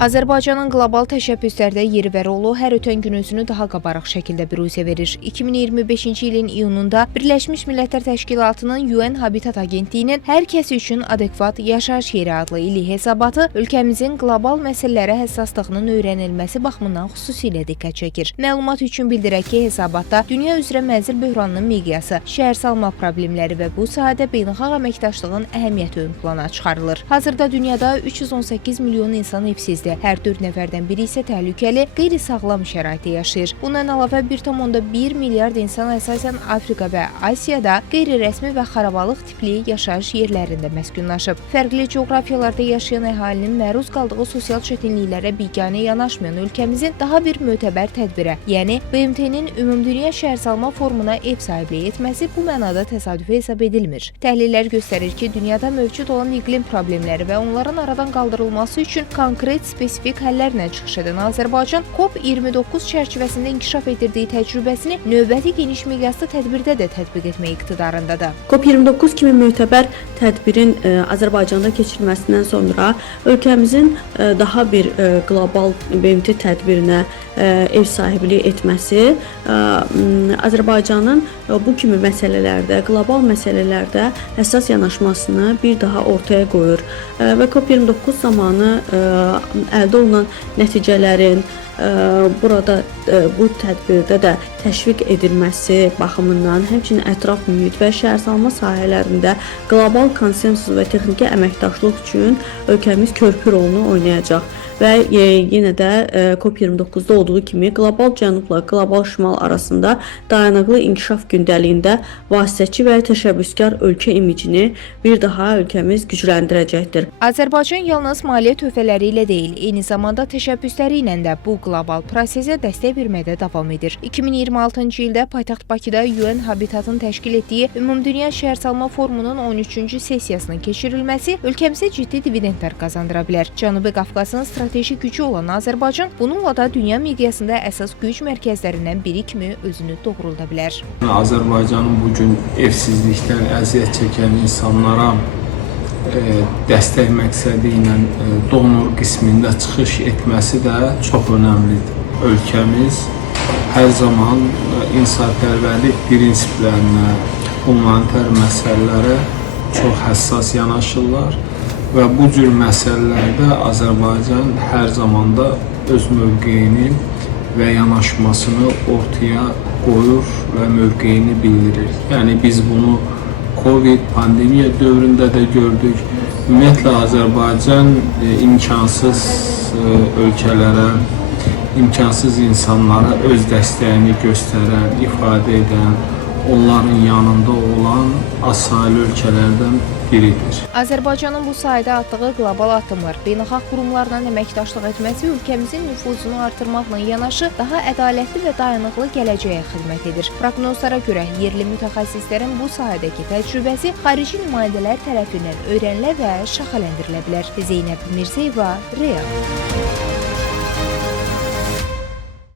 Azərbaycanın qlobal təşəbbüslərdə yeri və rolu hər ötən gün özünü daha qabarıq şəkildə büruzə verir. 2025-ci ilin iyununda Birləşmiş Millətlər Təşkilatının UN Habitat Agentliyinin hər kəs üçün adekvat yaşayış yeri adlı illik hesabatı ölkəmizin qlobal məsələlərə həssaslığının öyrənilməsi baxımından xüsusilə diqqət çəkir. Məlumat üçün bildirək ki, hesabatda dünya üzrə mənzil böhranının miqyası, şəhərsalma problemləri və bu sahədə beynəlxalq əməkdaşlığın əhəmiyyəti ön plana çıxarılır. Hazırda dünyada 318 milyon insan evsizdir. Hər 4 nəfərdən biri isə təhlükəli, qeyri-sağlam şəraitdə yaşayır. Bundan əlavə 1,1 milyard insan əsasən Afrika və Asiyada qeyri-rəsmi və xarabalıq tipli yaşayış yerlərində məskunlaşıb. Fərqli coğrafiyalarda yaşayan əhalinin məruz qaldığı sosial çətinliklərə biganə yanaşmayan ölkəmizin daha bir mötəbər tədbirə, yəni BMT-nin Ümumdünya Şəhərsalma Forumuna ev sahibliyi etməsi bu mənada təsadüfi hesab edilmir. Təhlillər göstərir ki, dünyada mövcud olan iqlim problemləri və onların aradan qaldırılması üçün konkret spesifik həllərlə çıxış edən Azərbaycan COP29 çərçivəsində inkişaf etdirdiyi təcrübəsini növbəti geniş miqyaslı tədbirdə də tətbiq etmək iqtidarındadır. COP29 kimi mötəbər tədbirin Azərbaycanda keçirilməsindən sonra ölkəmizin daha bir qlobal BMT tədbirinə ev sahibliyi etməsi Azərbaycanın bu kimi məsələlərdə, qlobal məsələlərdə həssas yanaşmasını bir daha ortaya qoyur və COP29 zamanı əldə olunan nəticələrin burada bu tədbirdə də təşviq edilməsi baxımından, həmçinin ətraf mühit və şəhərsalma sahələrində qlobal konsensus və texniki əməkdaşlıq üçün ölkəmiz körpü rolunu oynayacaq. Və yenə də COP29-da olduğu kimi qlobal cənubla qlobal şimal arasında dayanıqlı inkişaf gündəliyində vasitəçi və təşəbbüskar ölkə imicini bir daha ölkəmiz gücləndirəcəkdir. Azərbaycan yalnız maliyyə töhfələri ilə deyil, eyni zamanda təşəbbüsləri ilə də bu qlobal prosesə dəstək verməkdə davam edir. 2026-cı ildə paytaxt Bakıda UN Habitatın təşkil etdiyi Ümumdünya Şəhərsalma Forumunun 13-cü sessiyasının keçirilməsi ölkəmizə ciddi dividendlər qazandıra bilər. Cənubi Qafqazın strateji gücü olan Azərbaycan bununla da dünya miqyasında əsas güc mərkəzlərindən biri kimi özünü doğrulda bilər. Azərbaycanın bugün evsizlikdən əziyyət çəkən insanlara dəstək məqsədi ilə donor qismində çıxış etməsi də çox önəmlidir. Ölkəmiz hər zaman insafpərvərlik prinsiplərinə, humanitar məsələlərə çox həssas yanaşırlar və bu cür məsələlərdə Azərbaycan hər zaman da öz mövqeyini və yanaşmasını ortaya qoyur və mövqeyini bildirir. Yəni biz bunu Covid pandemiya dövründə də gördük. Ümumiyyətlə Azərbaycan imkansız ölkələrə, imkansız insanlara öz dəstəyini göstərən, ifadə edən, onların yanında olan asaili ölkələrdən biridir. Azərbaycanın bu sahədə atdığı qlobal addımlar, beynəlxalq qurumlarla əməkdaşlıq etməsi ölkəmizin nüfuzunu artırmaqla yanaşı daha ədalətli və dayanıqlı gələcəyə xidmət edir. Proqnozlara görə yerli mütəxəssislərin bu sahədəki təcrübəsi xarici nümayəndələr tərəfindən öyrənilə və şaxələndirilə bilər. Zeynəb Mirzəyeva, Real.